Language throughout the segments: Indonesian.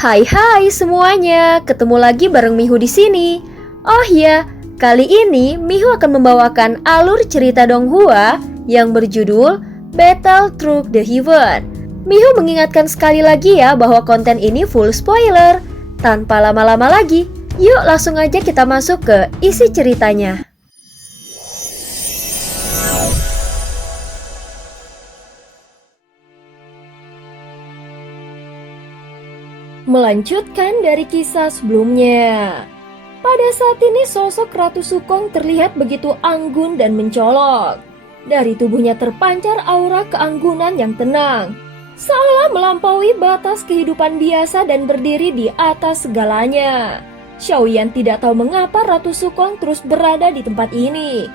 Hai semuanya, ketemu lagi bareng Mihu di sini. Oh ya, kali ini Mihu akan membawakan alur cerita Donghua yang berjudul Battle Through the Heaven. Mihu mengingatkan sekali lagi ya bahwa konten ini full spoiler. Tanpa lama-lama lagi, yuk langsung aja kita masuk ke isi ceritanya. Melanjutkan dari kisah sebelumnya. Pada saat ini sosok Ratu Sukong terlihat begitu anggun dan mencolok. Dari tubuhnya terpancar aura keanggunan yang tenang, seolah melampaui batas kehidupan biasa dan berdiri di atas segalanya. Xiaoyan tidak tahu mengapa Ratu Sukong terus berada di tempat ini,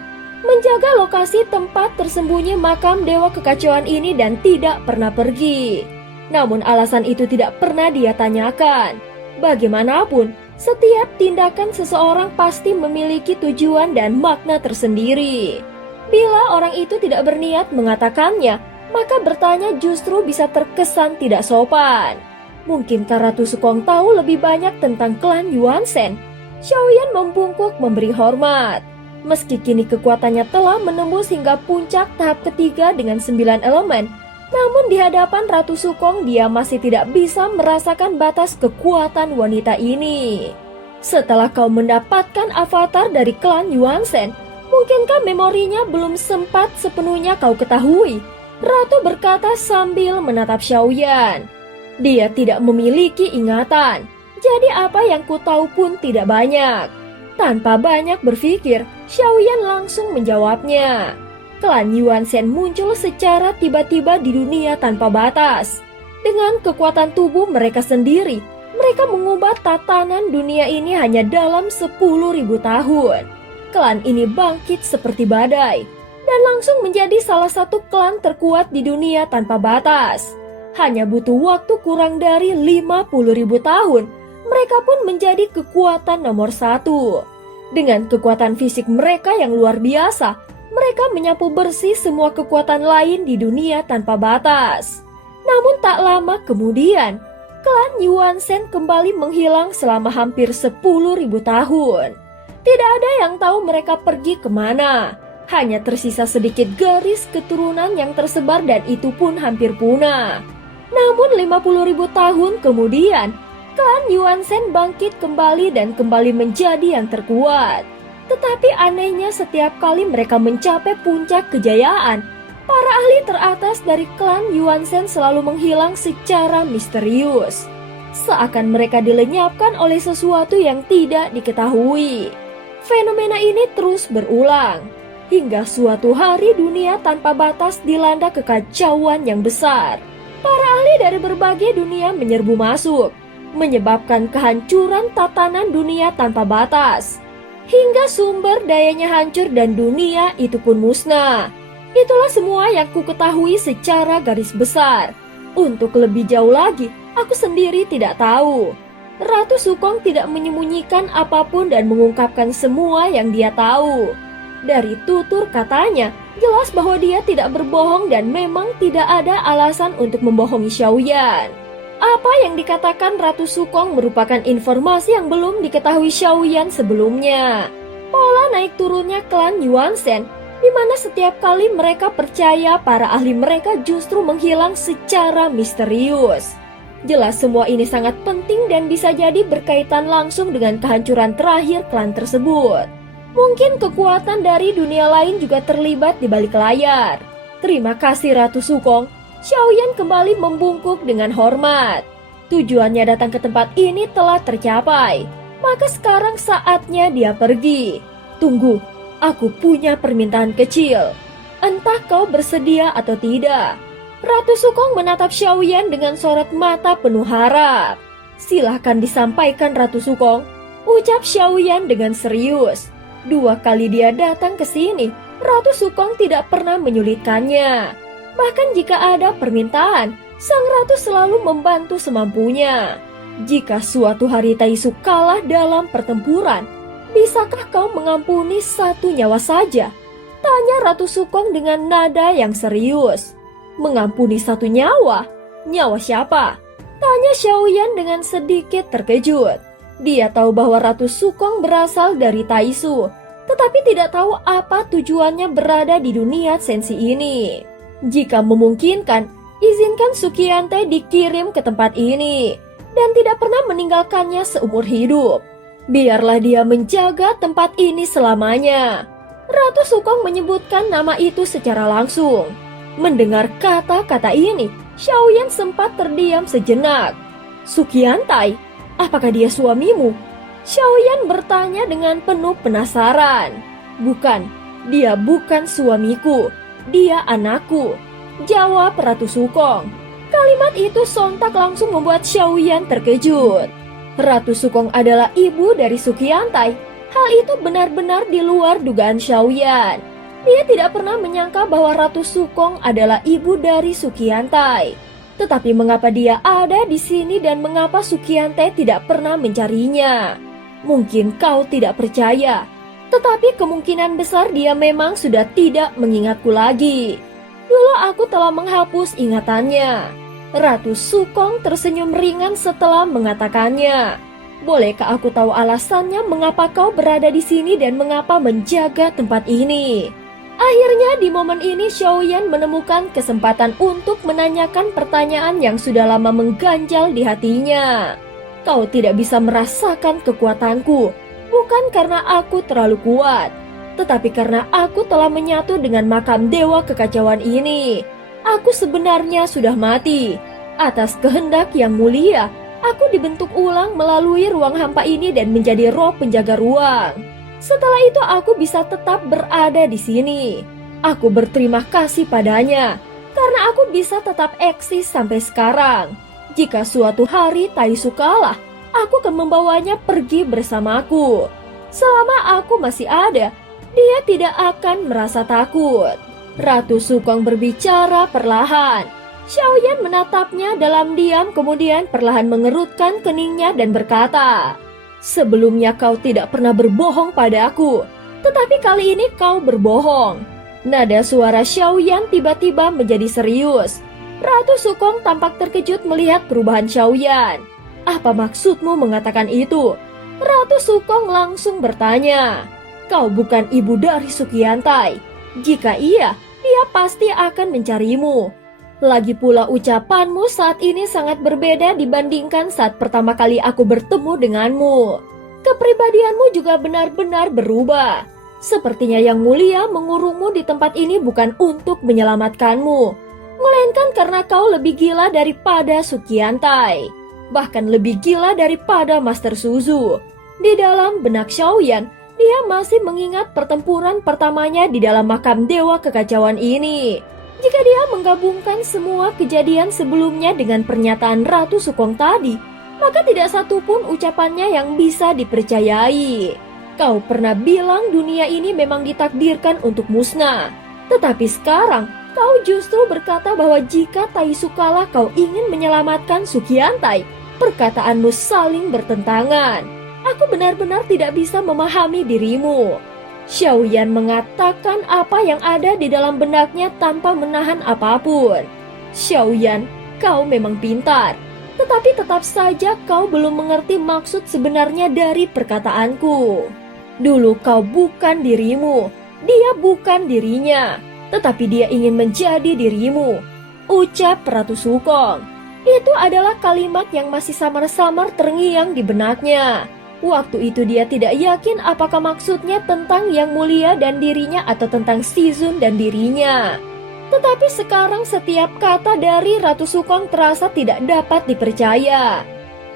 menjaga lokasi tempat tersembunyi makam dewa kekacauan ini dan tidak pernah pergi. Namun alasan itu tidak pernah dia tanyakan. Bagaimanapun, setiap tindakan seseorang pasti memiliki tujuan dan makna tersendiri. Bila orang itu tidak berniat mengatakannya, maka bertanya justru bisa terkesan tidak sopan. Mungkinkah Ratu Sukong tahu lebih banyak tentang klan Yuan Shen? Xiaoyan membungkuk memberi hormat. Meski kini kekuatannya telah menembus hingga puncak tahap ketiga dengan 9 elemen, namun di hadapan Ratu Sukong dia masih tidak bisa merasakan batas kekuatan wanita ini. Setelah kau mendapatkan avatar dari klan Yuan Shen, mungkinkah memorinya belum sempat sepenuhnya kau ketahui? Ratu berkata sambil menatap Xiaoyan. Dia tidak memiliki ingatan, jadi apa yang ku tahu pun tidak banyak. Tanpa banyak berpikir, Xiaoyan langsung menjawabnya. Klan Yuan Shen muncul secara tiba-tiba di dunia tanpa batas. Dengan kekuatan tubuh mereka sendiri, mereka mengubah tatanan dunia ini hanya dalam 10.000 tahun. Klan ini bangkit seperti badai, dan langsung menjadi salah satu klan terkuat di dunia tanpa batas. Hanya butuh waktu kurang dari 50.000 tahun, mereka pun menjadi kekuatan nomor 1. Dengan kekuatan fisik mereka yang luar biasa, mereka menyapu bersih semua kekuatan lain di dunia tanpa batas. Namun tak lama kemudian, klan Yuan Shen kembali menghilang selama hampir 10.000 tahun. Tidak ada yang tahu mereka pergi kemana. Hanya tersisa sedikit garis keturunan yang tersebar dan itu pun hampir punah. Namun 50.000 tahun kemudian, klan Yuan Shen bangkit kembali dan kembali menjadi yang terkuat. Tetapi anehnya setiap kali mereka mencapai puncak kejayaan, para ahli teratas dari klan Yuan Shen selalu menghilang secara misterius. Seakan mereka dilenyapkan oleh sesuatu yang tidak diketahui. Fenomena ini terus berulang, hingga suatu hari dunia tanpa batas dilanda kekacauan yang besar. Para ahli dari berbagai dunia menyerbu masuk, menyebabkan kehancuran tatanan dunia tanpa batas. Hingga sumber dayanya hancur dan dunia itu pun musnah. Itulah semua yang ku ketahui secara garis besar. Untuk lebih jauh lagi, aku sendiri tidak tahu. Ratu Sukong tidak menyembunyikan apapun dan mengungkapkan semua yang dia tahu. Dari tutur katanya, jelas bahwa dia tidak berbohong dan memang tidak ada alasan untuk membohongi Xiaoyan. Apa yang dikatakan Ratu Sukong merupakan informasi yang belum diketahui Xiaoyan sebelumnya. Pola naik turunnya klan Yuan Shen, di mana setiap kali mereka percaya para ahli mereka justru menghilang secara misterius. Jelas semua ini sangat penting dan bisa jadi berkaitan langsung dengan kehancuran terakhir klan tersebut. Mungkin kekuatan dari dunia lain juga terlibat di balik layar. Terima kasih Ratu Sukong. Xiaoyan kembali membungkuk dengan hormat. Tujuannya datang ke tempat ini telah tercapai, maka sekarang saatnya dia pergi. Tunggu, aku punya permintaan kecil. Entah kau bersedia atau tidak. Ratu Sukong menatap Xiaoyan dengan sorot mata penuh harap. Silahkan disampaikan Ratu Sukong, ucap Xiaoyan dengan serius. 2 kali dia datang ke sini, Ratu Sukong tidak pernah menyulitkannya. Bahkan jika ada permintaan, sang ratu selalu membantu semampunya. Jika suatu hari Taisu kalah dalam pertempuran, bisakah kau mengampuni 1 nyawa saja? Tanya Ratu Sukong dengan nada yang serius. Mengampuni 1 nyawa? Nyawa siapa? Tanya Xiaoyan dengan sedikit terkejut. Dia tahu bahwa Ratu Sukong berasal dari Taisu, tetapi tidak tahu apa tujuannya berada di dunia sensi ini. Jika memungkinkan, izinkan Sukiante dikirim ke tempat ini dan tidak pernah meninggalkannya seumur hidup. Biarlah dia menjaga tempat ini selamanya. Ratu Sukong menyebutkan nama itu secara langsung. Mendengar kata-kata ini, Xiaoyan sempat terdiam sejenak. Sukiantai, apakah dia suamimu? Xiaoyan bertanya dengan penuh penasaran. Bukan, dia bukan suamiku. Dia anakku, jawab Ratu Sukong. Kalimat itu sontak langsung membuat Xiaoyan terkejut. Ratu Sukong adalah ibu dari Sukiantai. Hal itu benar-benar di luar dugaan Xiaoyan. Dia tidak pernah menyangka bahwa Ratu Sukong adalah ibu dari Sukiantai. Tetapi mengapa dia ada di sini dan mengapa Sukiantai tidak pernah mencarinya? Mungkin kau tidak percaya, tetapi kemungkinan besar dia memang sudah tidak mengingatku lagi. Dulu aku telah menghapus ingatannya. Ratu Sukong tersenyum ringan setelah mengatakannya. Bolehkah aku tahu alasannya mengapa kau berada di sini dan mengapa menjaga tempat ini? Akhirnya di momen ini Xiaoyan menemukan kesempatan untuk menanyakan pertanyaan yang sudah lama mengganjal di hatinya. Kau tidak bisa merasakan kekuatanku, bukan karena aku terlalu kuat, tetapi karena aku telah menyatu dengan makam dewa kekacauan ini. Aku sebenarnya sudah mati. Atas kehendak yang mulia, aku dibentuk ulang melalui ruang hampa ini dan menjadi roh penjaga ruang. Setelah itu aku bisa tetap berada di sini. Aku berterima kasih padanya karena aku bisa tetap eksis sampai sekarang. Jika suatu hari Taisu kalah, aku akan membawanya pergi bersamaku. Selama aku masih ada, dia tidak akan merasa takut. Ratu Sukong berbicara perlahan. Xiaoyan menatapnya dalam diam, kemudian perlahan mengerutkan keningnya dan berkata, sebelumnya kau tidak pernah berbohong padaku, tetapi kali ini kau berbohong. Nada suara Xiaoyan tiba-tiba menjadi serius. Ratu Sukong tampak terkejut melihat perubahan Xiaoyan. Apa maksudmu mengatakan itu? Ratu Sukong langsung bertanya. Kau bukan ibu dari Sukiantai. Jika iya, dia pasti akan mencarimu. Lagi pula ucapanmu saat ini sangat berbeda dibandingkan saat pertama kali aku bertemu denganmu. Kepribadianmu juga benar-benar berubah. Sepertinya Yang Mulia mengurungmu di tempat ini bukan untuk menyelamatkanmu, melainkan karena kau lebih gila daripada Sukiantai, bahkan lebih gila daripada Master Suzu. Di dalam benak Xiaoyan, dia masih mengingat pertempuran pertamanya di dalam makam dewa kekacauan ini. Jika dia menggabungkan semua kejadian sebelumnya dengan pernyataan Ratu Sukong tadi, maka tidak satupun ucapannya yang bisa dipercayai. Kau pernah bilang dunia ini memang ditakdirkan untuk musnah, tetapi sekarang kau justru berkata bahwa jika Taisu kalah kau ingin menyelamatkan Sukiantai. Perkataanmu saling bertentangan. Aku benar-benar tidak bisa memahami dirimu. Xiaoyan mengatakan apa yang ada di dalam benaknya tanpa menahan apapun. Xiaoyan, kau memang pintar, tetapi tetap saja kau belum mengerti maksud sebenarnya dari perkataanku. Dulu kau bukan dirimu, dia bukan dirinya, tetapi dia ingin menjadi dirimu, ucap Ratu Sukong. Itu adalah kalimat yang masih samar-samar terngiang di benaknya. Waktu itu dia tidak yakin apakah maksudnya tentang Yang Mulia dan dirinya atau tentang Shizun dan dirinya. Tetapi sekarang setiap kata dari Ratu Sukong terasa tidak dapat dipercaya.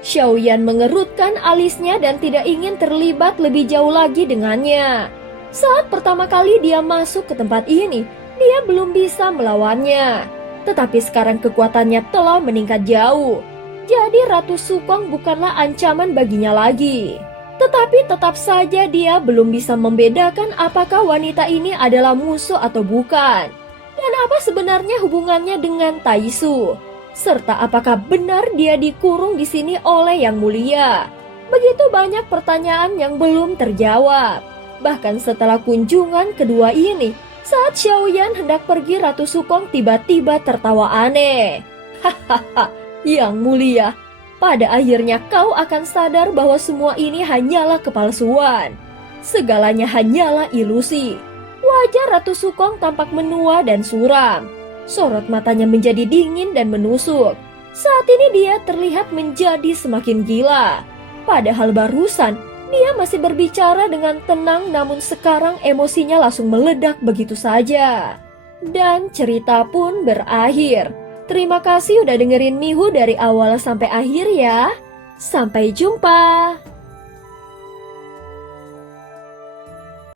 Xiaoyan mengerutkan alisnya dan tidak ingin terlibat lebih jauh lagi dengannya. Saat pertama kali dia masuk ke tempat ini, dia belum bisa melawannya. Tetapi sekarang kekuatannya telah meningkat jauh. Jadi Ratu Sukong bukanlah ancaman baginya lagi. Tetapi tetap saja dia belum bisa membedakan apakah wanita ini adalah musuh atau bukan. Dan apa sebenarnya hubungannya dengan Taisu. Serta apakah benar dia dikurung di sini oleh Yang Mulia. Begitu banyak pertanyaan yang belum terjawab. Bahkan setelah kunjungan kedua ini, saat Xiaoyan hendak pergi, Ratu Sukong tiba-tiba tertawa aneh. Hahaha. Yang mulia, pada akhirnya kau akan sadar bahwa semua ini hanyalah kepalsuan. Segalanya hanyalah ilusi. Wajah Ratu Sukong tampak menua dan suram. Sorot matanya menjadi dingin dan menusuk. Saat ini dia terlihat menjadi semakin gila. Padahal barusan dia masih berbicara dengan tenang, namun sekarang emosinya langsung meledak begitu saja. Dan cerita pun berakhir. Terima kasih udah dengerin Mihu dari awal sampai akhir ya. Sampai jumpa.